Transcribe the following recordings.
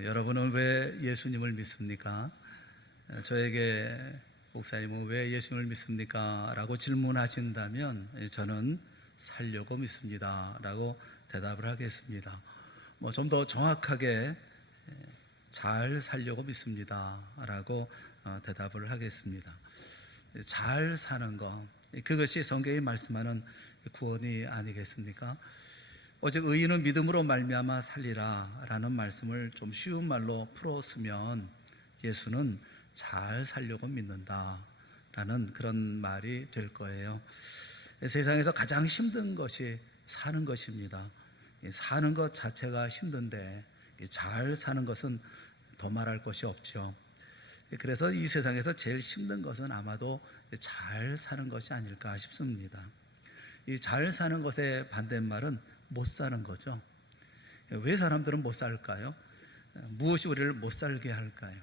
여러분은 왜 예수님을 믿습니까? 저에게 목사님은 왜 예수님을 믿습니까? 라고 질문하신다면 저는 살려고 믿습니다 라고 대답을 하겠습니다. 좀 더 정확하게 잘 살려고 믿습니다 라고 대답을 하겠습니다. 잘 사는 것, 그것이 성경이 말씀하는 구원이 아니겠습니까? 오직 의인은 믿음으로 말미암아 살리라 라는 말씀을 좀 쉬운 말로 풀었으면 예수는 잘 살려고 믿는다 라는 그런 말이 될 거예요. 세상에서 가장 힘든 것이 사는 것입니다. 사는 것 자체가 힘든데 잘 사는 것은 더 말할 것이 없죠. 그래서 이 세상에서 제일 힘든 것은 아마도 잘 사는 것이 아닐까 싶습니다. 이 잘 사는 것의 반대말은 못 사는 거죠. 왜 사람들은 못 살까요? 무엇이 우리를 못 살게 할까요?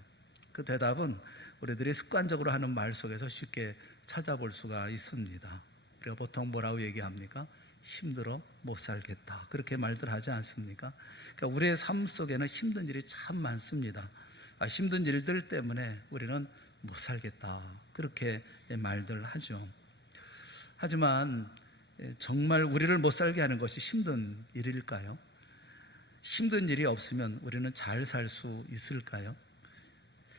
그 대답은 우리들이 습관적으로 하는 말 속에서 쉽게 찾아볼 수가 있습니다. 우리가 보통 뭐라고 얘기합니까? 힘들어 못 살겠다, 그렇게 말들 하지 않습니까? 그러니까 우리의 삶 속에는 힘든 일이 참 많습니다. 힘든 일들 때문에 우리는 못 살겠다, 그렇게 말들 하죠. 하지만 정말 우리를 못 살게 하는 것이 힘든 일일까요? 힘든 일이 없으면 우리는 잘 살 수 있을까요?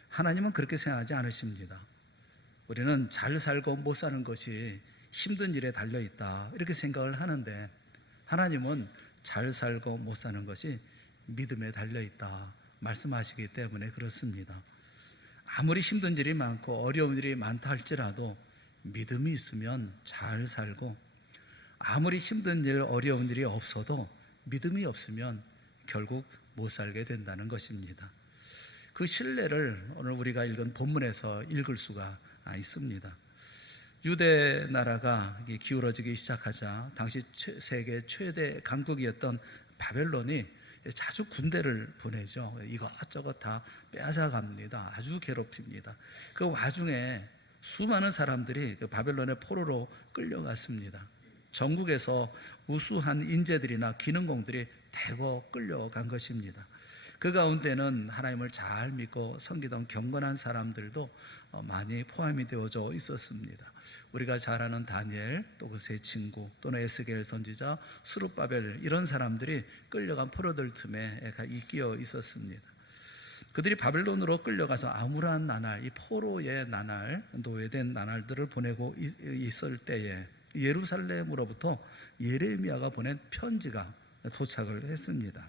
하나님은 그렇게 생각하지 않으십니다. 우리는 잘 살고 못 사는 것이 힘든 일에 달려있다, 이렇게 생각을 하는데 하나님은 잘 살고 못 사는 것이 믿음에 달려있다 말씀하시기 때문에 그렇습니다. 아무리 힘든 일이 많고 어려운 일이 많다 할지라도 믿음이 있으면 잘 살고, 아무리 힘든 일, 어려운 일이 없어도 믿음이 없으면 결국 못 살게 된다는 것입니다. 그 신뢰를 오늘 우리가 읽은 본문에서 읽을 수가 있습니다. 유대 나라가 기울어지기 시작하자 당시 세계 최대 강국이었던 바벨론이 자주 군대를 보내죠. 이것저것 다 빼앗아갑니다. 아주 괴롭힙니다. 그 와중에 수많은 사람들이 그 바벨론의 포로로 끌려갔습니다. 전국에서 우수한 인재들이나 기능공들이 대거 끌려간 것입니다. 그 가운데는 하나님을 잘 믿고 섬기던 경건한 사람들도 많이 포함이 되어져 있었습니다. 우리가 잘 아는 다니엘, 또 그 세 친구, 또는 에스겔 선지자, 스룹바벨, 이런 사람들이 끌려간 포로들 틈에 끼어 있었습니다. 그들이 바벨론으로 끌려가서 암울한 나날, 이 포로의 나날, 노예된 나날들을 보내고 있을 때에 예루살렘으로부터 예레미야가 보낸 편지가 도착을 했습니다.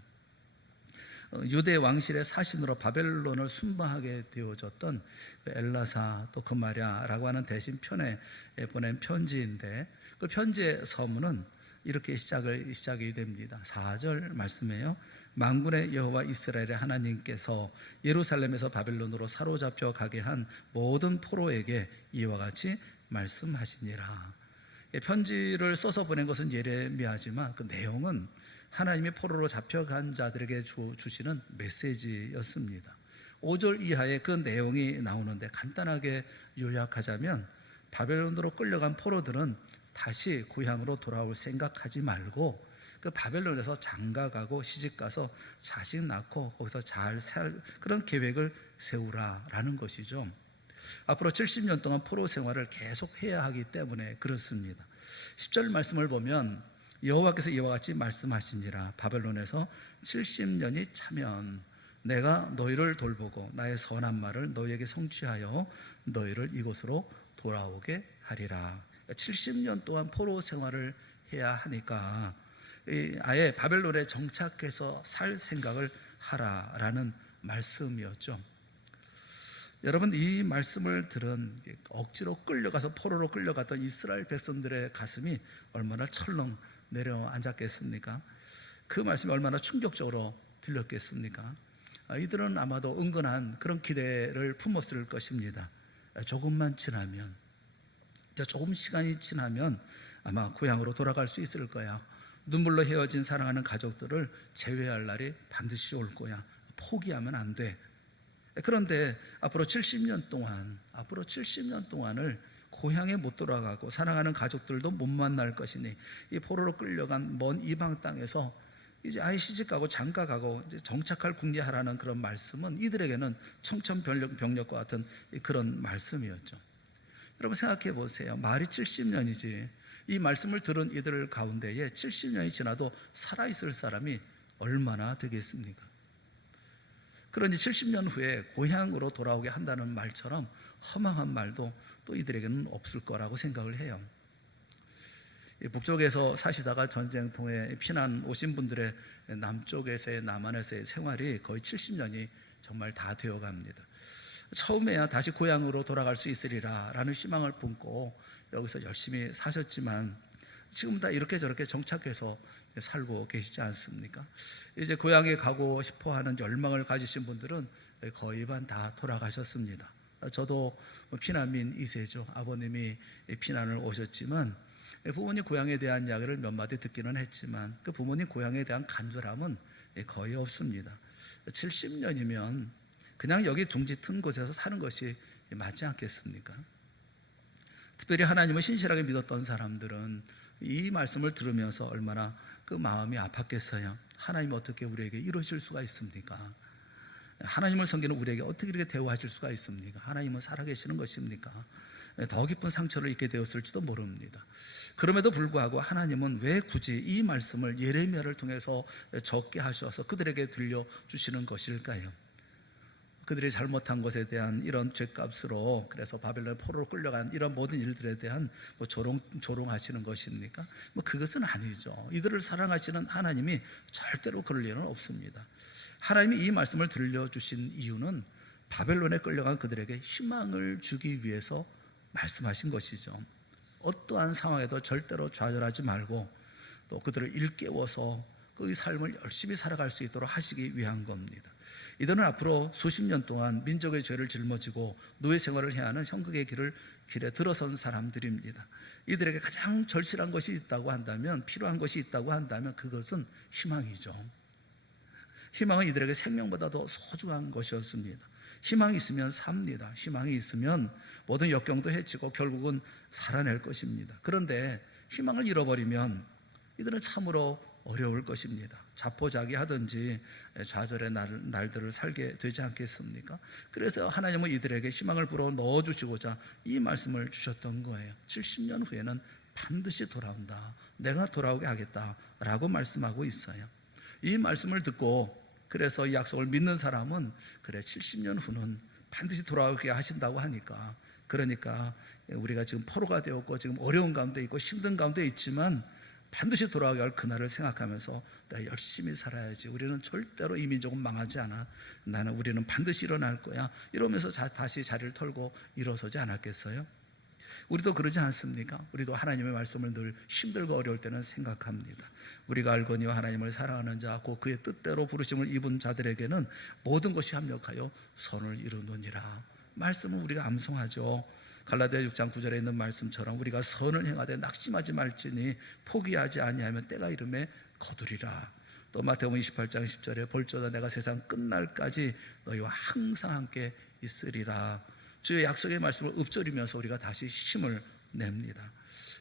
유대 왕실의 사신으로 바벨론을 순방하게 되어졌던 엘라사, 또 그마랴라고 하는 대신편에 보낸 편지인데, 그 편지의 서문은 이렇게 시작이 됩니다. 4절 말씀이에요. 만군의 여호와 이스라엘의 하나님께서 예루살렘에서 바벨론으로 사로잡혀 가게 한 모든 포로에게 이와 같이 말씀하시니라. 편지를 써서 보낸 것은 예레미야지만 그 내용은 하나님이 포로로 잡혀간 자들에게 주시는 메시지였습니다. 5절 이하에 그 내용이 나오는데 간단하게 요약하자면, 바벨론으로 끌려간 포로들은 다시 고향으로 돌아올 생각하지 말고 그 바벨론에서 장가가고 시집가서 자식 낳고 거기서 잘 살 그런 계획을 세우라라는 것이죠. 앞으로 70년 동안 포로 생활을 계속 해야 하기 때문에 그렇습니다. 10절 말씀을 보면 여호와께서 이와 같이 말씀하시니라. 바벨론에서 70년이 차면 내가 너희를 돌보고 나의 선한 말을 너희에게 성취하여 너희를 이곳으로 돌아오게 하리라. 70년 동안 포로 생활을 해야 하니까 아예 바벨론에 정착해서 살 생각을 하라라는 말씀이었죠. 여러분, 이 말씀을 들은 억지로 끌려가서 포로로 끌려갔던 이스라엘 백성들의 가슴이 얼마나 철렁 내려앉았겠습니까? 그 말씀이 얼마나 충격적으로 들렸겠습니까? 이들은 아마도 은근한 그런 기대를 품었을 것입니다. 조금만 지나면, 조금 시간이 지나면 아마 고향으로 돌아갈 수 있을 거야. 눈물로 헤어진 사랑하는 가족들을 재회할 날이 반드시 올 거야. 포기하면 안 돼. 그런데 앞으로 70년 동안을 고향에 못 돌아가고 사랑하는 가족들도 못 만날 것이니 이 포로로 끌려간 먼 이방 땅에서 이제 아이 시집가고 장가가고 이제 정착할 궁리하라는 그런 말씀은 이들에게는 청천벽력과 같은 그런 말씀이었죠. 여러분 생각해 보세요. 말이 70년이지 이 말씀을 들은 이들 가운데에 70년이 지나도 살아있을 사람이 얼마나 되겠습니까? 그러니 70년 후에 고향으로 돌아오게 한다는 말처럼 허망한 말도 또 이들에게는 없을 거라고 생각을 해요. 북쪽에서 사시다가 전쟁 통해 피난 오신 분들의 남쪽에서의 남한에서의 생활이 거의 70년이 정말 다 되어 갑니다. 처음에야 다시 고향으로 돌아갈 수 있으리라 라는 희망을 품고 여기서 열심히 사셨지만 지금 다 이렇게 저렇게 정착해서 살고 계시지 않습니까? 이제 고향에 가고 싶어 하는 열망을 가지신 분들은 거의 반 다 돌아가셨습니다. 저도 피난민 2세죠. 아버님이 피난을 오셨지만 부모님 고향에 대한 이야기를 몇 마디 듣기는 했지만 그 부모님 고향에 대한 간절함은 거의 없습니다. 70년이면 그냥 여기 둥지 튼 곳에서 사는 것이 맞지 않겠습니까? 특별히 하나님을 신실하게 믿었던 사람들은 이 말씀을 들으면서 얼마나 그 마음이 아팠겠어요. 하나님 어떻게 우리에게 이러실 수가 있습니까? 하나님을 섬기는 우리에게 어떻게 이렇게 대우하실 수가 있습니까? 하나님은 살아계시는 것입니까? 더 깊은 상처를 입게 되었을지도 모릅니다. 그럼에도 불구하고 하나님은 왜 굳이 이 말씀을 예레미야를 통해서 적게 하셔서 그들에게 들려주시는 것일까요? 그들이 잘못한 것에 대한 이런 죄값으로 그래서 바벨론 포로로 끌려간 이런 모든 일들에 대한 조롱하시는 것입니까? 그것은 아니죠. 이들을 사랑하시는 하나님이 절대로 그럴 일은 없습니다. 하나님이 이 말씀을 들려주신 이유는 바벨론에 끌려간 그들에게 희망을 주기 위해서 말씀하신 것이죠. 어떠한 상황에도 절대로 좌절하지 말고 또 그들을 일깨워서 그의 삶을 열심히 살아갈 수 있도록 하시기 위한 겁니다. 이들은 앞으로 수십 년 동안 민족의 죄를 짊어지고 노예 생활을 해야 하는 형극의 길에 들어선 사람들입니다. 이들에게 가장 절실한 것이 있다고 한다면, 필요한 것이 있다고 한다면 그것은 희망이죠. 희망은 이들에게 생명보다 더 소중한 것이었습니다. 희망이 있으면 삽니다. 희망이 있으면 모든 역경도 헤치고 결국은 살아낼 것입니다. 그런데 희망을 잃어버리면 이들은 참으로 어려울 것입니다. 자포자기하든지 좌절의 날들을 살게 되지 않겠습니까? 그래서 하나님은 이들에게 희망을 불어 넣어주시고자 이 말씀을 주셨던 거예요. 70년 후에는 반드시 돌아온다. 내가 돌아오게 하겠다라고 말씀하고 있어요. 이 말씀을 듣고 그래서 이 약속을 믿는 사람은 그래 70년 후는 반드시 돌아오게 하신다고 하니까, 그러니까 우리가 지금 포로가 되었고 지금 어려운 가운데 있고 힘든 가운데 있지만 반드시 돌아오게 할 그날을 생각하면서 내가 열심히 살아야지, 우리는 절대로 이 민족은 망하지 않아, 우리는 반드시 일어날 거야, 이러면서 다시 자리를 털고 일어서지 않았겠어요? 우리도 그러지 않습니까? 우리도 하나님의 말씀을 늘 힘들고 어려울 때는 생각합니다. 우리가 알거니와 하나님을 사랑하는 자 곧 그의 뜻대로 부르심을 입은 자들에게는 모든 것이 합력하여 선을 이루느니라. 말씀은 우리가 암송하죠. 갈라디아 6장 9절에 있는 말씀처럼 우리가 선을 행하되 낙심하지 말지니 포기하지 아니하면 때가 이름에 거두리라. 또 마태복음 28장 10절에 볼지어다 내가 세상 끝날까지 너희와 항상 함께 있으리라. 주의 약속의 말씀을 읊조리면서 우리가 다시 힘을 냅니다.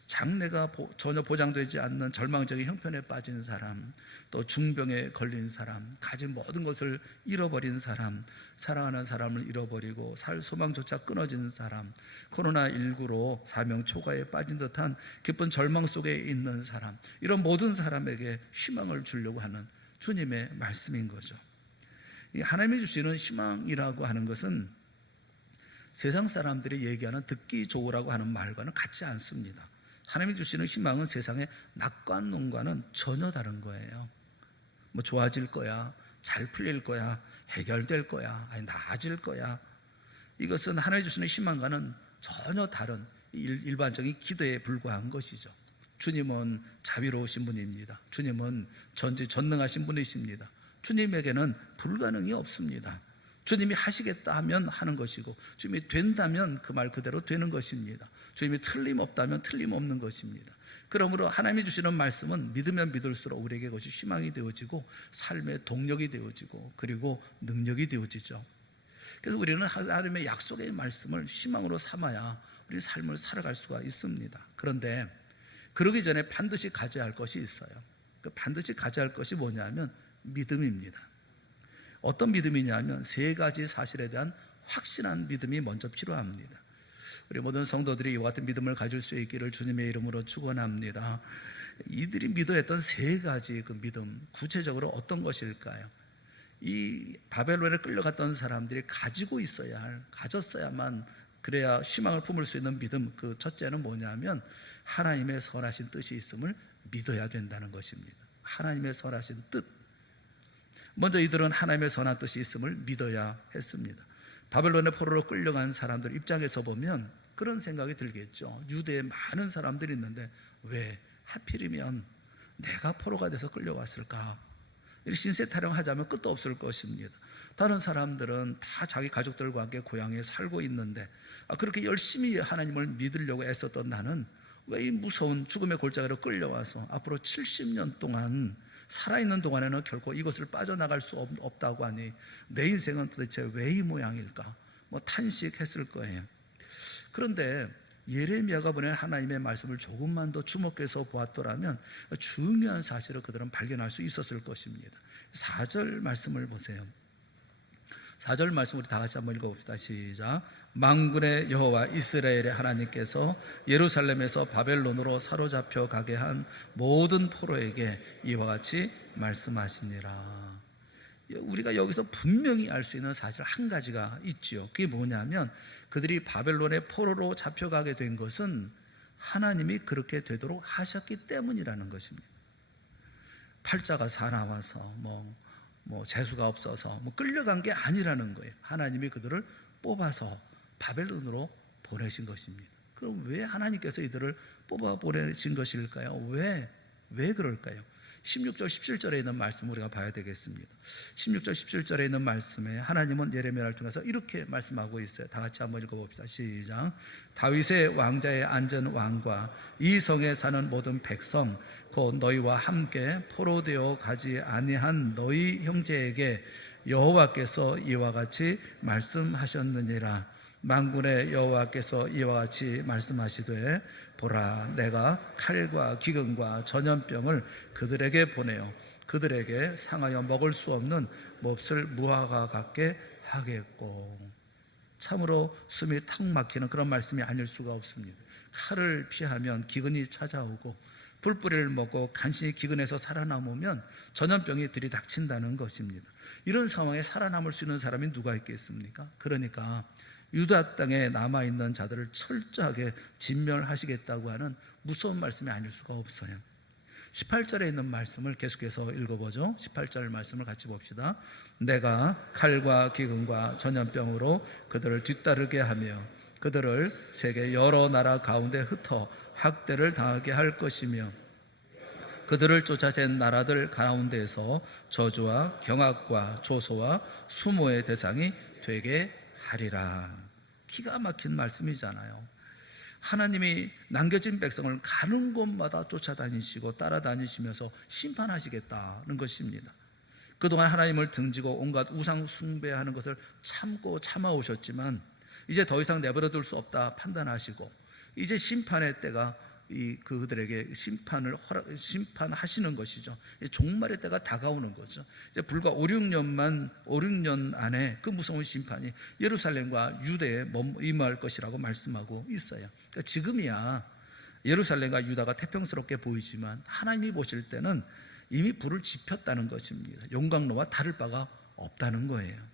장래가 전혀 보장되지 않는 절망적인 형편에 빠진 사람, 또 중병에 걸린 사람, 가진 모든 것을 잃어버린 사람, 사랑하는 사람을 잃어버리고 살 소망조차 끊어진 사람, 코로나19로 사명 초과에 빠진 듯한 깊은 절망 속에 있는 사람, 이런 모든 사람에게 희망을 주려고 하는 주님의 말씀인 거죠. 이 하나님이 주시는 희망이라고 하는 것은 세상 사람들이 얘기하는 듣기 좋으라고 하는 말과는 같지 않습니다. 하나님이 주시는 희망은 세상의 낙관론과는 전혀 다른 거예요. 뭐 좋아질 거야, 잘 풀릴 거야, 해결될 거야, 아니 나아질 거야. 이것은 하나님이 주시는 희망과는 전혀 다른 일반적인 기도에 불과한 것이죠. 주님은 자비로우신 분입니다. 주님은 전지전능하신 분이십니다. 주님에게는 불가능이 없습니다. 주님이 하시겠다 하면 하는 것이고, 주님이 된다면 그 말 그대로 되는 것입니다. 주님이 틀림없다면 틀림없는 것입니다. 그러므로 하나님이 주시는 말씀은 믿으면 믿을수록 우리에게 그것이 희망이 되어지고 삶의 동력이 되어지고 그리고 능력이 되어지죠. 그래서 우리는 하나님의 약속의 말씀을 희망으로 삼아야 우리 삶을 살아갈 수가 있습니다. 그런데 그러기 전에 반드시 가져야 할 것이 있어요. 반드시 가져야 할 것이 뭐냐면 믿음입니다. 어떤 믿음이냐면 세 가지 사실에 대한 확신한 믿음이 먼저 필요합니다. 우리 모든 성도들이 이와 같은 믿음을 가질 수 있기를 주님의 이름으로 축원합니다. 이들이 믿어했던 세 가지 그 믿음, 구체적으로 어떤 것일까요? 이 바벨론에 끌려갔던 사람들이 가지고 있어야 할, 가졌어야만 그래야 희망을 품을 수 있는 믿음, 그 첫째는 뭐냐면 하나님의 선하신 뜻이 있음을 믿어야 된다는 것입니다. 하나님의 선하신 뜻. 먼저 이들은 하나님의 선한 뜻이 있음을 믿어야 했습니다. 바벨론의 포로로 끌려간 사람들 입장에서 보면 그런 생각이 들겠죠. 유대에 많은 사람들이 있는데 왜 하필이면 내가 포로가 돼서 끌려왔을까? 신세 타령하자면 끝도 없을 것입니다. 다른 사람들은 다 자기 가족들과 함께 고향에 살고 있는데 그렇게 열심히 하나님을 믿으려고 애썼던 나는 왜 이 무서운 죽음의 골짜기로 끌려와서 앞으로 70년 동안 살아있는 동안에는 결코 이것을 빠져나갈 수 없다고 하니 내 인생은 도대체 왜 이 모양일까? 탄식했을 거예요. 그런데 예레미야가 보낸 하나님의 말씀을 조금만 더 주목해서 보았더라면 중요한 사실을 그들은 발견할 수 있었을 것입니다. 4절 말씀을 보세요. 4절 말씀 우리 다 같이 한번 읽어봅시다. 시작. 만군의 여호와 이스라엘의 하나님께서 예루살렘에서 바벨론으로 사로잡혀 가게 한 모든 포로에게 이와 같이 말씀하시니라. 우리가 여기서 분명히 알 수 있는 사실 한 가지가 있지요. 그게 뭐냐면 그들이 바벨론의 포로로 잡혀가게 된 것은 하나님이 그렇게 되도록 하셨기 때문이라는 것입니다. 팔자가 사나워서 재수가 없어서 끌려간 게 아니라는 거예요. 하나님이 그들을 뽑아서 바벨론으로 보내신 것입니다. 그럼 왜 하나님께서 이들을 뽑아 보내신 것일까요? 왜 그럴까요? 16절 17절에 있는 말씀 우리가 봐야 되겠습니다. 16절 17절에 있는 말씀에 하나님은 예레미야를 통해서 이렇게 말씀하고 있어요. 다 같이 한번 읽어봅시다. 시작. 다윗의 왕자에 앉은 왕과 이 성에 사는 모든 백성 곧 너희와 함께 포로되어 가지 아니한 너희 형제에게 여호와께서 이와 같이 말씀하셨느니라. 만군의 여호와께서 이와 같이 말씀하시되 보라, 내가 칼과 기근과 전염병을 그들에게 보내어 그들에게 상하여 먹을 수 없는 몹쓸 무화과 같게 하겠고. 참으로 숨이 턱 막히는 그런 말씀이 아닐 수가 없습니다. 칼을 피하면 기근이 찾아오고 풀뿌리를 먹고 간신히 기근에서 살아남으면 전염병이 들이닥친다는 것입니다. 이런 상황에 살아남을 수 있는 사람이 누가 있겠습니까? 그러니까 유다 땅에 남아있는 자들을 철저하게 진멸하시겠다고 하는 무서운 말씀이 아닐 수가 없어요. 18절에 있는 말씀을 계속해서 읽어보죠. 18절 말씀을 같이 봅시다. 내가 칼과 기근과 전염병으로 그들을 뒤따르게 하며 그들을 세계 여러 나라 가운데 흩어 학대를 당하게 할 것이며 그들을 쫓아낸 나라들 가운데에서 저주와 경악과 조소와 수모의 대상이 되게 하리라. 기가 막힌 말씀이잖아요. 하나님이 남겨진 백성을 가는 곳마다 쫓아다니시고 따라다니시면서 심판하시겠다는 것입니다. 그동안 하나님을 등지고 온갖 우상 숭배하는 것을 참고 참아오셨지만 이제 더 이상 내버려둘 수 없다 판단하시고 이제 심판의 때가 그들에게 심판하시는 것이죠. 종말의 때가 다가오는 거죠. 이제 불과 5-6년 안에 그 무서운 심판이 예루살렘과 유대에 임할 것이라고 말씀하고 있어요. 그러니까 지금이야 예루살렘과 유다가 태평스럽게 보이지만 하나님이 보실 때는 이미 불을 지폈다는 것입니다. 용광로와 다를 바가 없다는 거예요.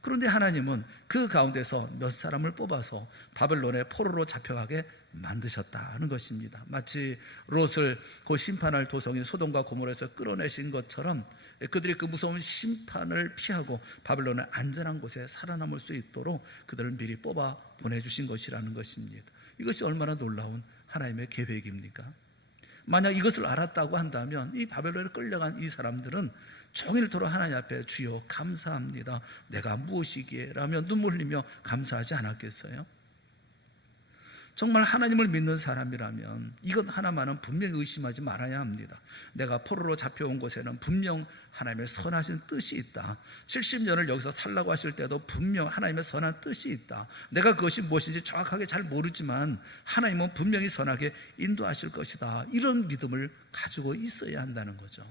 그런데 하나님은 그 가운데서 몇 사람을 뽑아서 바벨론의 포로로 잡혀가게 만드셨다는 것입니다. 마치 롯을 그 심판할 도성인 소돔과 고모라에서 끌어내신 것처럼 그들이 그 무서운 심판을 피하고 바벨론의 안전한 곳에 살아남을 수 있도록 그들을 미리 뽑아 보내주신 것이라는 것입니다. 이것이 얼마나 놀라운 하나님의 계획입니까? 만약 이것을 알았다고 한다면 이 바벨론에 끌려간 이 사람들은 종일토록 하나님 앞에 주여 감사합니다, 내가 무엇이기에 라며 눈물 흘리며 감사하지 않았겠어요? 정말 하나님을 믿는 사람이라면 이것 하나만은 분명히 의심하지 말아야 합니다. 내가 포로로 잡혀온 곳에는 분명 하나님의 선하신 뜻이 있다. 70년을 여기서 살라고 하실 때도 분명 하나님의 선한 뜻이 있다. 내가 그것이 무엇인지 정확하게 잘 모르지만 하나님은 분명히 선하게 인도하실 것이다. 이런 믿음을 가지고 있어야 한다는 거죠.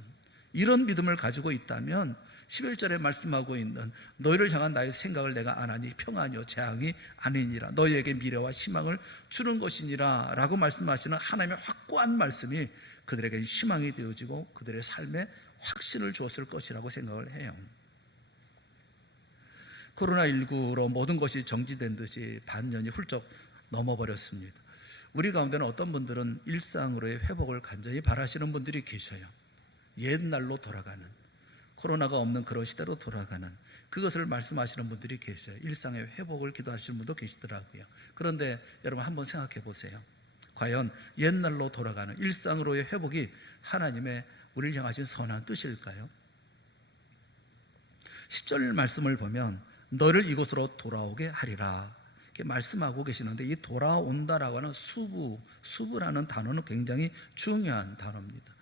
이런 믿음을 가지고 있다면 11절에 말씀하고 있는 너희를 향한 나의 생각을 내가 아나니 평안이요 재앙이 아니니라, 너희에게 미래와 희망을 주는 것이니라 라고 말씀하시는 하나님의 확고한 말씀이 그들에게 희망이 되어지고 그들의 삶에 확신을 주었을 것이라고 생각을 해요. 코로나19로 모든 것이 정지된 듯이 반년이 훌쩍 넘어버렸습니다. 우리 가운데는 어떤 분들은 일상으로의 회복을 간절히 바라시는 분들이 계셔요. 옛날로 돌아가는, 코로나가 없는 그런 시대로 돌아가는, 그것을 말씀하시는 분들이 계셔요. 일상의 회복을 기도하시는 분도 계시더라고요. 그런데 여러분 한번 생각해 보세요. 과연 옛날로 돌아가는 일상으로의 회복이 하나님의 우리를 향하신 선한 뜻일까요? 10절 말씀을 보면 너를 이곳으로 돌아오게 하리라 이렇게 말씀하고 계시는데, 이 돌아온다라고 하는 수부라는 단어는 굉장히 중요한 단어입니다.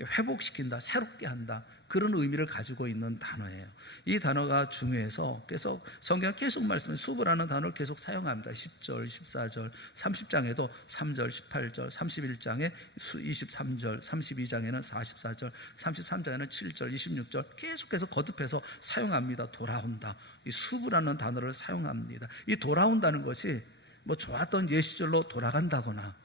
회복시킨다, 새롭게 한다, 그런 의미를 가지고 있는 단어예요. 이 단어가 중요해서 계속 성경은 계속 말씀해 수부라는 단어를 계속 사용합니다. 10절, 14절, 30장에도 3절, 18절, 31장에 23절, 32장에는 44절, 33장에는 7절, 26절 계속해서 거듭해서 사용합니다. 돌아온다, 이 수부라는 단어를 사용합니다. 이 돌아온다는 것이 뭐 좋았던 옛 시절로 돌아간다거나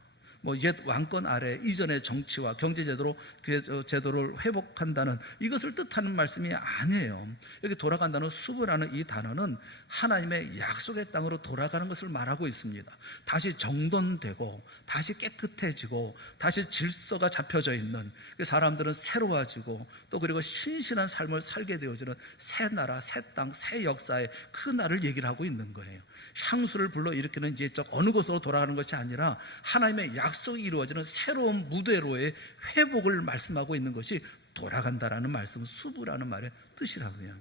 옛 왕권 아래 이전의 정치와 경제제도로 그 제도를 회복한다는 이것을 뜻하는 말씀이 아니에요. 여기 돌아간다는 수부라는 이 단어는 하나님의 약속의 땅으로 돌아가는 것을 말하고 있습니다. 다시 정돈되고 다시 깨끗해지고 다시 질서가 잡혀져 있는, 사람들은 새로워지고 또 그리고 신실한 삶을 살게 되어지는 새 나라, 새 땅, 새 역사의 그 날을 얘기를 하고 있는 거예요. 향수를 불러일으키는 옛적 어느 곳으로 돌아가는 것이 아니라 하나님의 약속이 이루어지는 새로운 무대로의 회복을 말씀하고 있는 것이 돌아간다라는 말씀은 수부라는 말의 뜻이라고요.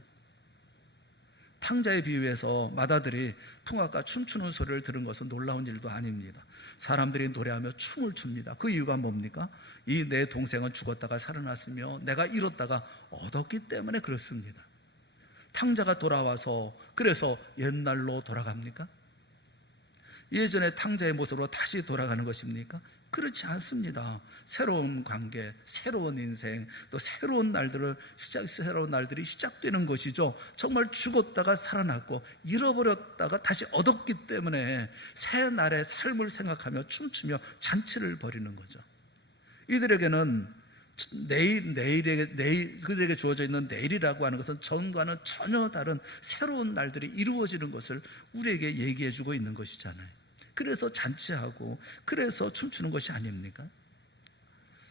탕자의 비유에서 마다들이 풍악과 춤추는 소리를 들은 것은 놀라운 일도 아닙니다. 사람들이 노래하며 춤을 춥니다. 그 이유가 뭡니까? 이 내 동생은 죽었다가 살아났으며 내가 잃었다가 얻었기 때문에 그렇습니다. 탕자가 돌아와서 그래서 옛날로 돌아갑니까? 예전의 탕자의 모습으로 다시 돌아가는 것입니까? 그렇지 않습니다. 새로운 관계, 새로운 인생, 또 새로운 날들이 시작되는 것이죠. 정말 죽었다가 살아났고 잃어버렸다가 다시 얻었기 때문에 새 날의 삶을 생각하며 춤추며 잔치를 벌이는 거죠. 이들에게는 그들에게 주어져 있는 내일이라고 하는 것은 전과는 전혀 다른 새로운 날들이 이루어지는 것을 우리에게 얘기해 주고 있는 것이잖아요. 그래서 잔치하고 그래서 춤추는 것이 아닙니까?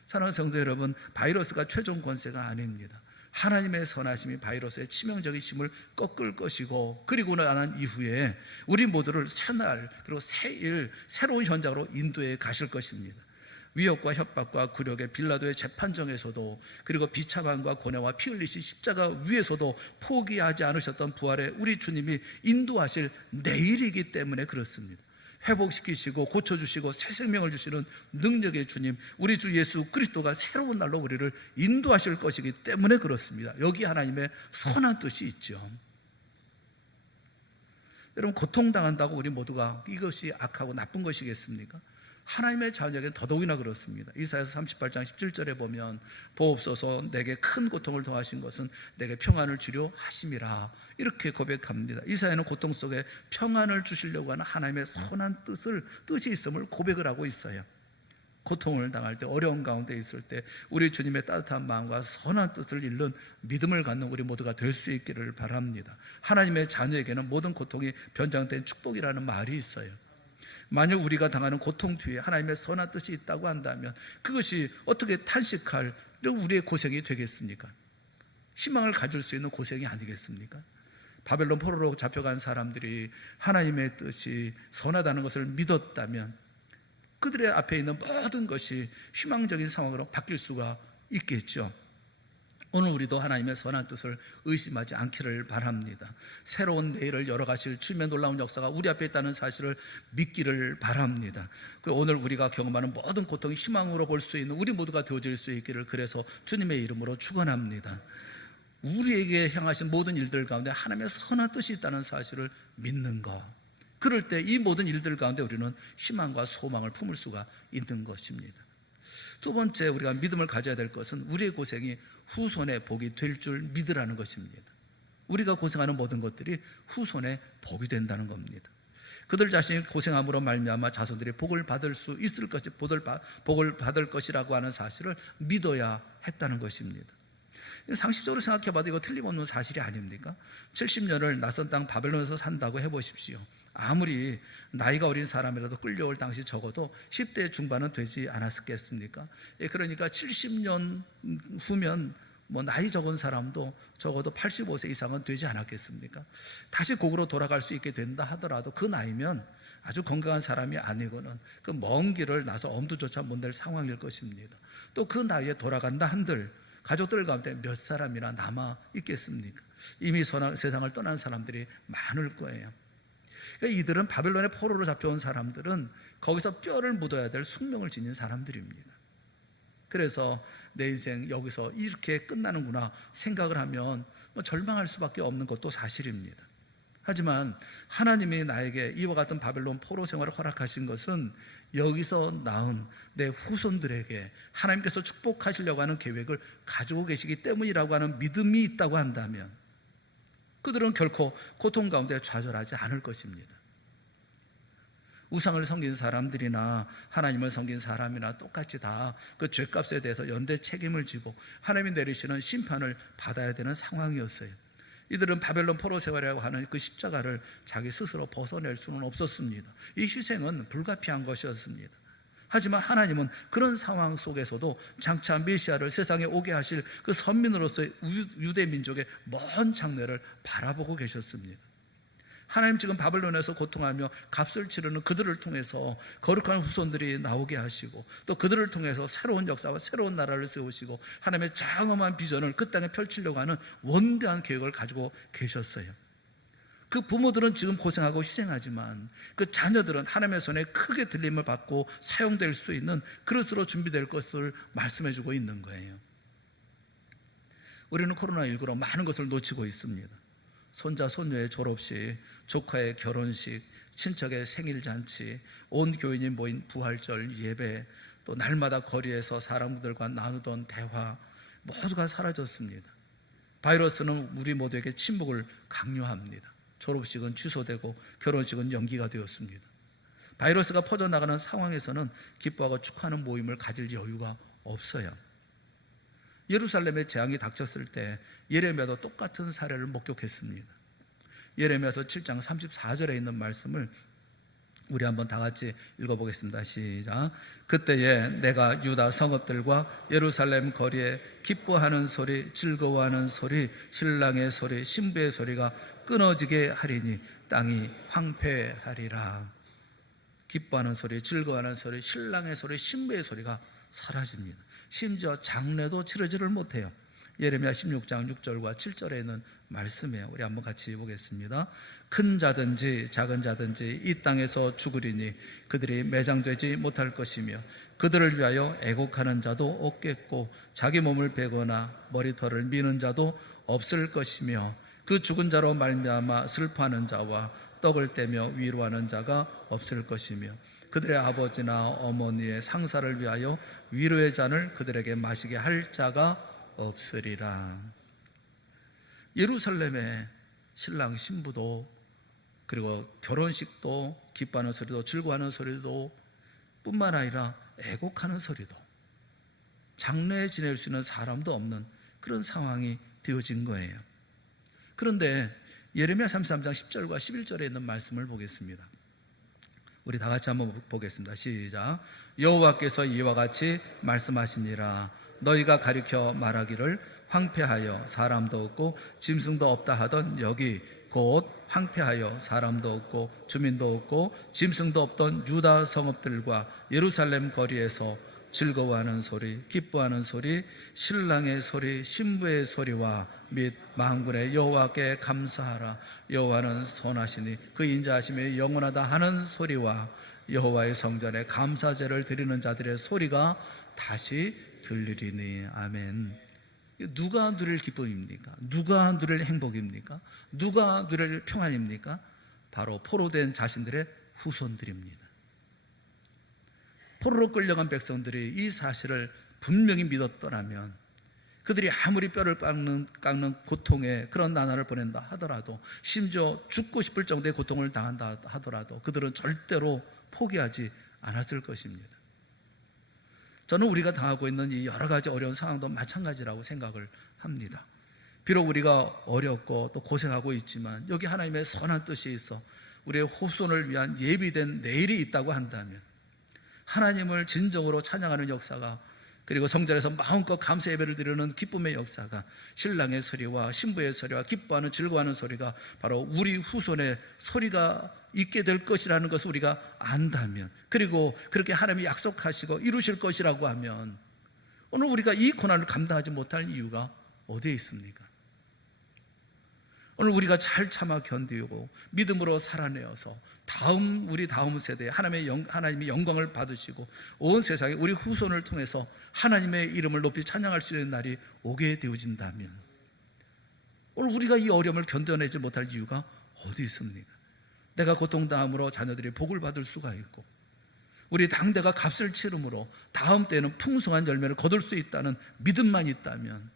사랑하는 성도 여러분, 바이러스가 최종 권세가 아닙니다. 하나님의 선하심이 바이러스의 치명적인 힘을 꺾을 것이고, 그리고 난 이후에 우리 모두를 새날 그리고 새일 새로운 현장으로 인도해 가실 것입니다. 위협과 협박과 굴욕의 빌라도의 재판정에서도, 그리고 비참함과 고뇌와 피 흘리신 십자가 위에서도 포기하지 않으셨던 부활의 우리 주님이 인도하실 내일이기 때문에 그렇습니다. 회복시키시고 고쳐주시고 새 생명을 주시는 능력의 주님, 우리 주 예수 그리스도가 새로운 날로 우리를 인도하실 것이기 때문에 그렇습니다. 여기 하나님의 선한 뜻이 있죠. 여러분, 고통당한다고 우리 모두가 이것이 악하고 나쁜 것이겠습니까? 하나님의 자녀에게는 더더욱이나 그렇습니다. 이사야서 38장 17절에 보면 보옵소서 내게 큰 고통을 더하신 것은 내게 평안을 주려 하심이라 이렇게 고백합니다. 이사야는 고통 속에 평안을 주시려고 하는 하나님의 선한 뜻이 있음을 고백을 하고 있어요. 고통을 당할 때, 어려운 가운데 있을 때 우리 주님의 따뜻한 마음과 선한 뜻을 잃는 믿음을 갖는 우리 모두가 될 수 있기를 바랍니다. 하나님의 자녀에게는 모든 고통이 변장된 축복이라는 말이 있어요. 만약 우리가 당하는 고통 뒤에 하나님의 선한 뜻이 있다고 한다면 그것이 어떻게 탄식할 우리의 고생이 되겠습니까? 희망을 가질 수 있는 고생이 아니겠습니까? 바벨론 포로로 잡혀간 사람들이 하나님의 뜻이 선하다는 것을 믿었다면 그들의 앞에 있는 모든 것이 희망적인 상황으로 바뀔 수가 있겠죠. 오늘 우리도 하나님의 선한 뜻을 의심하지 않기를 바랍니다. 새로운 내일을 열어가실 주님의 놀라운 역사가 우리 앞에 있다는 사실을 믿기를 바랍니다. 오늘 우리가 경험하는 모든 고통이 희망으로 볼 수 있는 우리 모두가 되어질 수 있기를 그래서 주님의 이름으로 축원합니다. 우리에게 향하신 모든 일들 가운데 하나님의 선한 뜻이 있다는 사실을 믿는 것, 그럴 때 이 모든 일들 가운데 우리는 희망과 소망을 품을 수가 있는 것입니다. 두 번째, 우리가 믿음을 가져야 될 것은 우리의 고생이 후손의 복이 될 줄 믿으라는 것입니다. 우리가 고생하는 모든 것들이 후손의 복이 된다는 겁니다. 그들 자신이 고생함으로 말미암아 자손들이 복을 받을 수 있을 것이 복을 받을 것이라고 하는 사실을 믿어야 했다는 것입니다. 상식적으로 생각해봐도 이거 틀림없는 사실이 아닙니까? 70년을 낯선 땅 바벨론에서 산다고 해보십시오. 아무리 나이가 어린 사람이라도 끌려올 당시 적어도 10대 중반은 되지 않았겠습니까? 그러니까 70년 후면 나이 적은 사람도 적어도 85세 이상은 되지 않았겠습니까? 다시 곡으로 돌아갈 수 있게 된다 하더라도 그 나이면 아주 건강한 사람이 아니고는 그 먼 길을 나서 엄두조차 못 낼 상황일 것입니다. 또 그 나이에 돌아간다 한들 가족들 가운데 몇 사람이나 남아 있겠습니까? 이미 세상을 떠난 사람들이 많을 거예요. 그러니까 이들은 바벨론의 포로로 잡혀온 사람들은 거기서 뼈를 묻어야 될 숙명을 지닌 사람들입니다. 그래서 내 인생 여기서 이렇게 끝나는구나 생각을 하면 절망할 수밖에 없는 것도 사실입니다. 하지만 하나님이 나에게 이와 같은 바벨론 포로 생활을 허락하신 것은 여기서 낳은 내 후손들에게 하나님께서 축복하시려고 하는 계획을 가지고 계시기 때문이라고 하는 믿음이 있다고 한다면 그들은 결코 고통 가운데 좌절하지 않을 것입니다. 우상을 섬긴 사람들이나 하나님을 섬긴 사람이나 똑같이 다 그 죄값에 대해서 연대 책임을 지고 하나님이 내리시는 심판을 받아야 되는 상황이었어요. 이들은 바벨론 포로 생활이라고 하는 그 십자가를 자기 스스로 벗어낼 수는 없었습니다. 이 희생은 불가피한 것이었습니다. 하지만 하나님은 그런 상황 속에서도 장차 메시아를 세상에 오게 하실 그 선민으로서의 유대 민족의 먼 장래를 바라보고 계셨습니다. 하나님 지금 바벨론에서 고통하며 값을 치르는 그들을 통해서 거룩한 후손들이 나오게 하시고 또 그들을 통해서 새로운 역사와 새로운 나라를 세우시고 하나님의 장엄한 비전을 그 땅에 펼치려고 하는 원대한 계획을 가지고 계셨어요. 그 부모들은 지금 고생하고 희생하지만 그 자녀들은 하나님의 손에 크게 들림을 받고 사용될 수 있는 그릇으로 준비될 것을 말씀해주고 있는 거예요. 우리는 코로나19로 많은 것을 놓치고 있습니다. 손자 손녀의 졸업식, 조카의 결혼식, 친척의 생일잔치, 온 교인이 모인 부활절 예배, 또 날마다 거리에서 사람들과 나누던 대화 모두가 사라졌습니다. 바이러스는 우리 모두에게 침묵을 강요합니다. 졸업식은 취소되고 결혼식은 연기가 되었습니다. 바이러스가 퍼져나가는 상황에서는 기뻐하고 축하하는 모임을 가질 여유가 없어요. 예루살렘에 재앙이 닥쳤을 때 예레미야도 똑같은 사례를 목격했습니다. 예레미야서 7장 34절에 있는 말씀을 우리 한번 다 같이 읽어보겠습니다. 시작. 그때에 내가 유다 성읍들과 예루살렘 거리에 기뻐하는 소리, 즐거워하는 소리, 신랑의 소리, 신부의 소리가 끊어지게 하리니 땅이 황폐하리라. 기뻐하는 소리, 즐거워하는 소리, 신랑의 소리, 신부의 소리가 사라집니다. 심지어 장례도 치르지를 못해요. 예레미야 16장 6절과 7절에 있는 말씀이에요. 우리 한번 같이 보겠습니다. 큰 자든지 작은 자든지 이 땅에서 죽으리니 그들이 매장되지 못할 것이며 그들을 위하여 애곡하는 자도 없겠고 자기 몸을 베거나 머리털을 미는 자도 없을 것이며 그 죽은 자로 말미암아 슬퍼하는 자와 떡을 떼며 위로하는 자가 없을 것이며 그들의 아버지나 어머니의 상사를 위하여 위로의 잔을 그들에게 마시게 할 자가 없으리라. 예루살렘의 신랑 신부도 그리고 결혼식도 기뻐하는 소리도 즐거워하는 소리도 뿐만 아니라 애곡하는 소리도 장례에 지낼 수 있는 사람도 없는 그런 상황이 되어진 거예요. 그런데 예레미야 33장 10절과 11절에 있는 말씀을 보겠습니다. 우리 다 같이 한번 보겠습니다. 시작. 여호와께서 이와 같이 말씀하시니라. 너희가 가리켜 말하기를 황폐하여 사람도 없고 짐승도 없다 하던 여기 곧 황폐하여 사람도 없고 주민도 없고 짐승도 없던 유다 성읍들과 예루살렘 거리에서 즐거워하는 소리, 기뻐하는 소리, 신랑의 소리, 신부의 소리와 및 만군의 여호와께 감사하라. 여호와는 선하시니 그 인자하심이 영원하다 하는 소리와 여호와의 성전에 감사제를 드리는 자들의 소리가 다시 들리리니. 아멘. 누가 누릴 기쁨입니까? 누가 누릴 행복입니까? 누가 누릴 평안입니까? 바로 포로된 자신들의 후손들입니다. 포로로 끌려간 백성들이 이 사실을 분명히 믿었더라면, 그들이 아무리 뼈를 깎는 고통에 그런 나날을 보낸다 하더라도, 심지어 죽고 싶을 정도의 고통을 당한다 하더라도 그들은 절대로 포기하지 않았을 것입니다. 저는 우리가 당하고 있는 이 여러 가지 어려운 상황도 마찬가지라고 생각을 합니다. 비록 우리가 어렵고 또 고생하고 있지만 여기 하나님의 선한 뜻이 있어 우리의 후손을 위한 예비된 내일이 있다고 한다면, 하나님을 진정으로 찬양하는 역사가, 그리고 성전에서 마음껏 감사 예배를 드리는 기쁨의 역사가, 신랑의 소리와 신부의 소리와 기뻐하는 즐거워하는 소리가 바로 우리 후손의 소리가 있게 될 것이라는 것을 우리가 안다면, 그리고 그렇게 하나님이 약속하시고 이루실 것이라고 하면, 오늘 우리가 이 고난을 감당하지 못할 이유가 어디에 있습니까? 오늘 우리가 잘 참아 견디고 믿음으로 살아내어서 우리 다음 세대에 하나님의 영광을 받으시고 온 세상에 우리 후손을 통해서 하나님의 이름을 높이 찬양할 수 있는 날이 오게 되어진다면, 오늘 우리가 이 어려움을 견뎌내지 못할 이유가 어디 있습니까? 내가 고통당함으로 자녀들이 복을 받을 수가 있고, 우리 당대가 값을 치름으로 다음 때에는 풍성한 열매를 거둘 수 있다는 믿음만 있다면,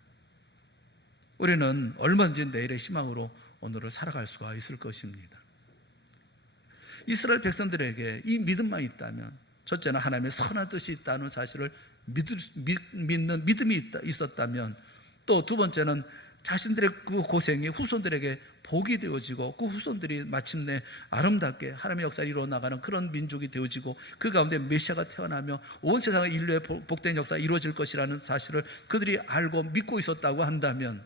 우리는 얼마든지 내일의 희망으로 오늘을 살아갈 수가 있을 것입니다. 이스라엘 백성들에게 이 믿음만 있다면, 첫째는 하나님의 선한 뜻이 있다는 사실을 믿는 믿음이 있었다면, 또 두 번째는 자신들의 그 고생이 후손들에게 복이 되어지고 그 후손들이 마침내 아름답게 하나님의 역사를 이루어 나가는 그런 민족이 되어지고, 그 가운데 메시아가 태어나며 온 세상의 인류의 복된 역사가 이루어질 것이라는 사실을 그들이 알고 믿고 있었다고 한다면,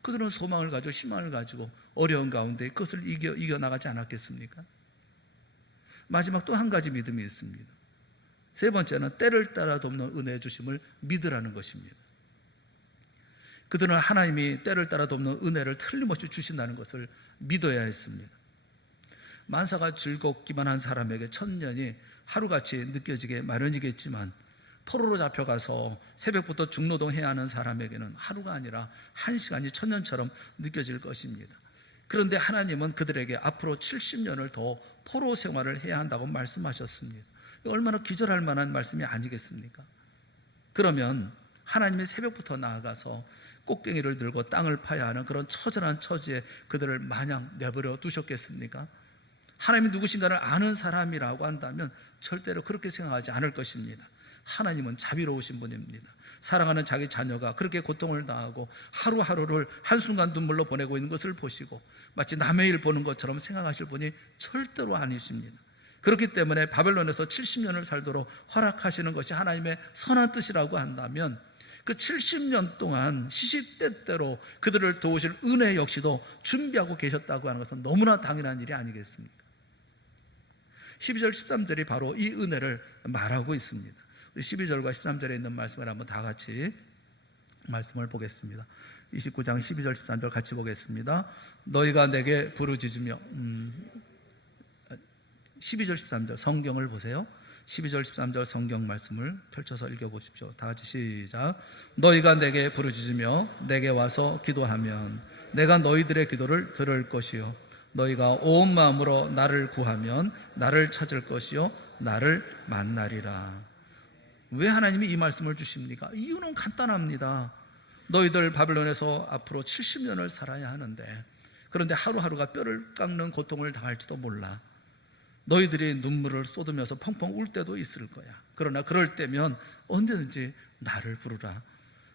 그들은 소망을 가지고 희망을 가지고 어려운 가운데 그것을 이겨나가지 않았겠습니까? 마지막 또 한 가지 믿음이 있습니다. 세 번째는 때를 따라 돕는 은혜의 주심을 믿으라는 것입니다. 그들은 하나님이 때를 따라 돕는 은혜를 틀림없이 주신다는 것을 믿어야 했습니다. 만사가 즐겁기만 한 사람에게 천년이 하루같이 느껴지게 마련이겠지만, 포로로 잡혀가서 새벽부터 중노동해야 하는 사람에게는 하루가 아니라 한 시간이 천년처럼 느껴질 것입니다. 그런데 하나님은 그들에게 앞으로 70년을 더 포로 생활을 해야 한다고 말씀하셨습니다. 얼마나 기절할 만한 말씀이 아니겠습니까? 그러면 하나님이 새벽부터 나아가서 꽃갱이를 들고 땅을 파야 하는 그런 처절한 처지에 그들을 마냥 내버려 두셨겠습니까? 하나님이 누구신가를 아는 사람이라고 한다면 절대로 그렇게 생각하지 않을 것입니다. 하나님은 자비로우신 분입니다. 사랑하는 자기 자녀가 그렇게 고통을 당하고 하루하루를 한순간 눈물로 보내고 있는 것을 보시고 마치 남의 일 보는 것처럼 생각하실 분이 절대로 아니십니다. 그렇기 때문에 바벨론에서 70년을 살도록 허락하시는 것이 하나님의 선한 뜻이라고 한다면, 그 70년 동안 시시때때로 그들을 도우실 은혜 역시도 준비하고 계셨다고 하는 것은 너무나 당연한 일이 아니겠습니까? 12절 13절이 바로 이 은혜를 말하고 있습니다. 12절과 13절에 있는 말씀을 한번 다 같이 말씀을 보겠습니다. 29장 12절 13절 같이 보겠습니다. 너희가 내게 부르짖으며 12절 13절 성경을 보세요. 12절 13절 성경 말씀을 펼쳐서 읽어보십시오. 다 같이 시작. 너희가 내게 부르짖으며 내게 와서 기도하면 내가 너희들의 기도를 들을 것이요 너희가 온 마음으로 나를 구하면 나를 찾을 것이요 나를 만나리라. 왜 하나님이 이 말씀을 주십니까? 이유는 간단합니다. 너희들 바벨론에서 앞으로 70년을 살아야 하는데, 그런데 하루하루가 뼈를 깎는 고통을 당할지도 몰라. 너희들이 눈물을 쏟으면서 펑펑 울 때도 있을 거야. 그러나 그럴 때면 언제든지 나를 부르라.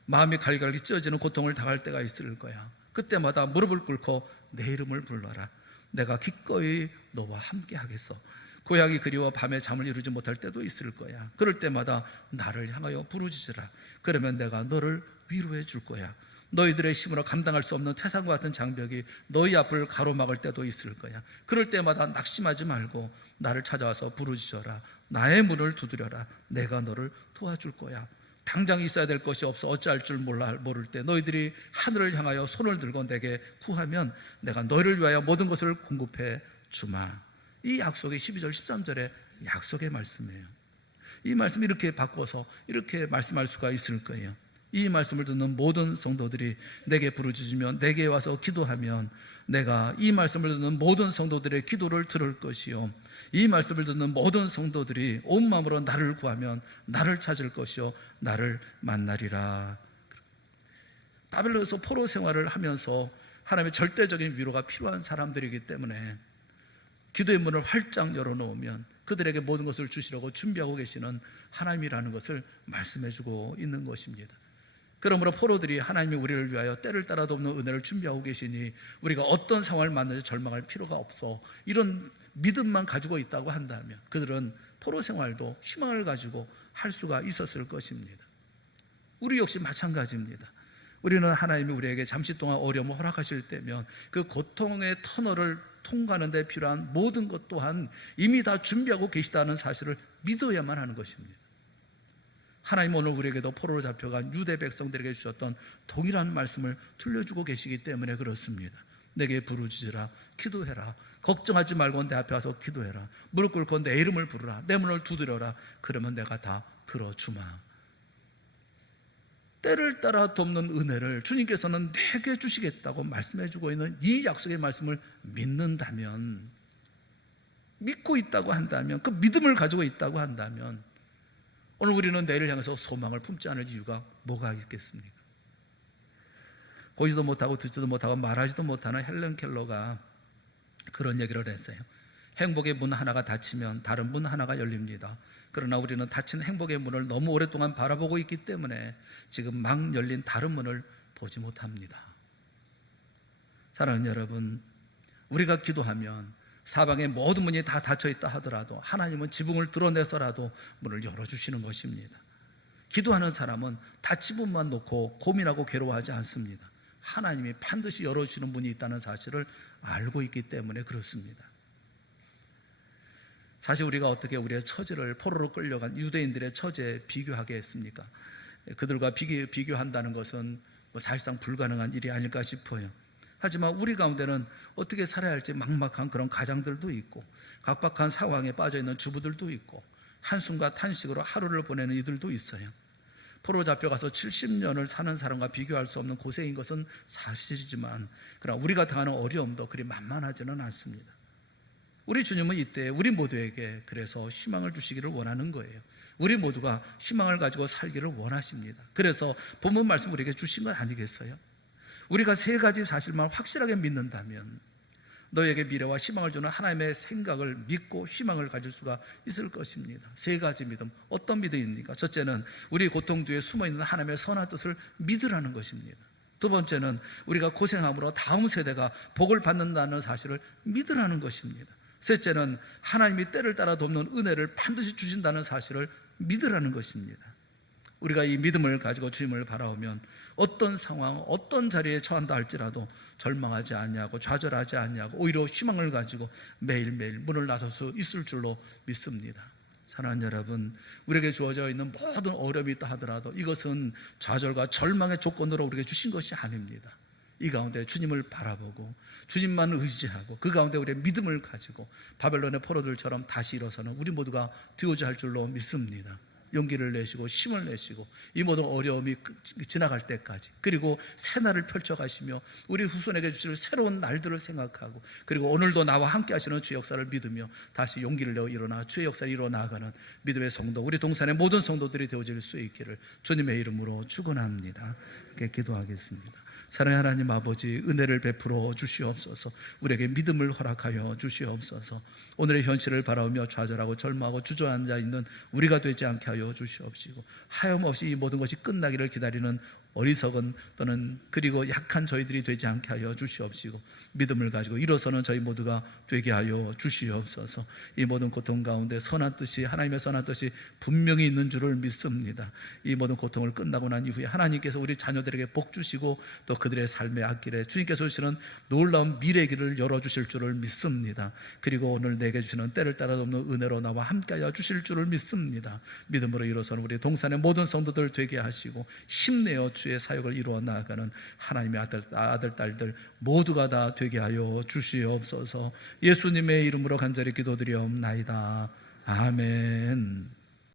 마음이 갈갈이 찢어지는 고통을 당할 때가 있을 거야. 그때마다 무릎을 꿇고 내 이름을 불러라. 내가 기꺼이 너와 함께 하겠어. 고향이 그리워 밤에 잠을 이루지 못할 때도 있을 거야. 그럴 때마다 나를 향하여 부르짖으라. 그러면 내가 너를 위로해 줄 거야. 너희들의 힘으로 감당할 수 없는 태산과 같은 장벽이 너희 앞을 가로막을 때도 있을 거야. 그럴 때마다 낙심하지 말고 나를 찾아와서 부르짖어라. 나의 문을 두드려라. 내가 너를 도와줄 거야. 당장 있어야 될 것이 없어 어찌할 줄 모를 때 너희들이 하늘을 향하여 손을 들고 내게 구하면 내가 너희를 위하여 모든 것을 공급해 주마. 이 약속이 12절 13절의 약속의 말씀이에요. 이 말씀 이렇게 바꿔서 이렇게 말씀할 수가 있을 거예요. 이 말씀을 듣는 모든 성도들이 내게 부르짖으면 내게 와서 기도하면 내가 이 말씀을 듣는 모든 성도들의 기도를 들을 것이요, 이 말씀을 듣는 모든 성도들이 온 마음으로 나를 구하면 나를 찾을 것이요 나를 만나리라. 바벨론에서 포로 생활을 하면서 하나님의 절대적인 위로가 필요한 사람들이기 때문에 기도의 문을 활짝 열어놓으면 그들에게 모든 것을 주시려고 준비하고 계시는 하나님이라는 것을 말씀해주고 있는 것입니다. 그러므로 포로들이 하나님이 우리를 위하여 때를 따라 돕는 은혜를 준비하고 계시니 우리가 어떤 상황을 만나서 절망할 필요가 없어, 이런 믿음만 가지고 있다고 한다면 그들은 포로 생활도 희망을 가지고 할 수가 있었을 것입니다. 우리 역시 마찬가지입니다. 우리는 하나님이 우리에게 잠시 동안 어려움을 허락하실 때면 그 고통의 터널을 통과하는 데 필요한 모든 것 또한 이미 다 준비하고 계시다는 사실을 믿어야만 하는 것입니다. 하나님 오늘 우리에게도 포로로 잡혀간 유대 백성들에게 주셨던 동일한 말씀을 들려주고 계시기 때문에 그렇습니다. 내게 부르짖으라, 기도해라, 걱정하지 말고 내 앞에 와서 기도해라, 무릎 꿇고 내 이름을 부르라, 내 문을 두드려라, 그러면 내가 다 들어주마. 때를 따라 돕는 은혜를 주님께서는 내게 주시겠다고 말씀해주고 있는 이 약속의 말씀을 믿는다면, 믿고 있다고 한다면, 그 믿음을 가지고 있다고 한다면 오늘 우리는 내일을 향해서 소망을 품지 않을 이유가 뭐가 있겠습니까? 보지도 못하고 듣지도 못하고 말하지도 못하는 헬렌 켈러가 그런 얘기를 했어요. 행복의 문 하나가 닫히면 다른 문 하나가 열립니다. 그러나 우리는 닫힌 행복의 문을 너무 오랫동안 바라보고 있기 때문에 지금 막 열린 다른 문을 보지 못합니다. 사랑하는 여러분, 우리가 기도하면 사방의 모든 문이 다 닫혀있다 하더라도 하나님은 지붕을 뚫어내서라도 문을 열어주시는 것입니다. 기도하는 사람은 닫힌 문만 놓고 고민하고 괴로워하지 않습니다. 하나님이 반드시 열어주시는 문이 있다는 사실을 알고 있기 때문에 그렇습니다. 사실 우리가 어떻게 우리의 처지를 포로로 끌려간 유대인들의 처지에 비교하게 했습니까? 그들과 비교한다는 것은 사실상 불가능한 일이 아닐까 싶어요. 하지만 우리 가운데는 어떻게 살아야 할지 막막한 그런 가장들도 있고 각박한 상황에 빠져있는 주부들도 있고 한숨과 탄식으로 하루를 보내는 이들도 있어요. 포로 잡혀가서 70년을 사는 사람과 비교할 수 없는 고생인 것은 사실이지만 그러나 우리가 당하는 어려움도 그리 만만하지는 않습니다. 우리 주님은 이때 우리 모두에게 그래서 희망을 주시기를 원하는 거예요. 우리 모두가 희망을 가지고 살기를 원하십니다. 그래서 본문 말씀 우리에게 주신 것 아니겠어요? 우리가 세 가지 사실만 확실하게 믿는다면 너에게 미래와 희망을 주는 하나님의 생각을 믿고 희망을 가질 수가 있을 것입니다. 세 가지 믿음. 어떤 믿음입니까? 첫째는 우리 고통 뒤에 숨어있는 하나님의 선한 뜻을 믿으라는 것입니다. 두 번째는 우리가 고생함으로 다음 세대가 복을 받는다는 사실을 믿으라는 것입니다. 셋째는 하나님이 때를 따라 돕는 은혜를 반드시 주신다는 사실을 믿으라는 것입니다. 우리가 이 믿음을 가지고 주님을 바라오면 어떤 상황, 어떤 자리에 처한다 할지라도 절망하지 않냐고 좌절하지 않냐고 오히려 희망을 가지고 매일매일 문을 나설 수 있을 줄로 믿습니다. 사랑하는 여러분, 우리에게 주어져 있는 모든 어려움이 있다 하더라도 이것은 좌절과 절망의 조건으로 우리에게 주신 것이 아닙니다. 이 가운데 주님을 바라보고 주님만 의지하고 그 가운데 우리의 믿음을 가지고 바벨론의 포로들처럼 다시 일어서는 우리 모두가 되어야 할 줄로 믿습니다. 용기를 내시고 힘을 내시고 이 모든 어려움이 지나갈 때까지, 그리고 새날을 펼쳐가시며 우리 후손에게 주실 새로운 날들을 생각하고 그리고 오늘도 나와 함께 하시는 주의 역사를 믿으며 다시 용기를 내어 일어나 주의 역사를 이루어 나아가는 믿음의 성도, 우리 동산의 모든 성도들이 되어질 수 있기를 주님의 이름으로 축원합니다. 이렇게 기도하겠습니다. 사랑의 하나님 아버지, 은혜를 베풀어 주시옵소서. 우리에게 믿음을 허락하여 주시옵소서. 오늘의 현실을 바라보며 좌절하고 절망하고 주저앉아 있는 우리가 되지 않게 하여 주시옵시고 하염없이 이 모든 것이 끝나기를 기다리는 어리석은 또는 그리고 약한 저희들이 되지 않게 하여 주시옵시고 믿음을 가지고 일어서는 저희 모두가 되게 하여 주시옵소서. 이 모든 고통 가운데 선한 뜻이, 하나님의 선한 뜻이 분명히 있는 줄을 믿습니다. 이 모든 고통을 끝나고 난 이후에 하나님께서 우리 자녀들에게 복 주시고 또 그들의 삶의 앞길에 주님께서 주시는 놀라운 미래의 길을 열어주실 줄을 믿습니다. 그리고 오늘 내게 주시는 때를 따라 없는 은혜로 나와 함께하여 주실 줄을 믿습니다. 믿음으로 일어서는 우리 동산의 모든 성도들 되게 하시고 힘내어 주의 사역을 이루어 나아가는 하나님의 아들 딸들 모두가 다 되게 하여 주시옵소서. 예수님의 이름으로 간절히 기도드리옵나이다. 아멘.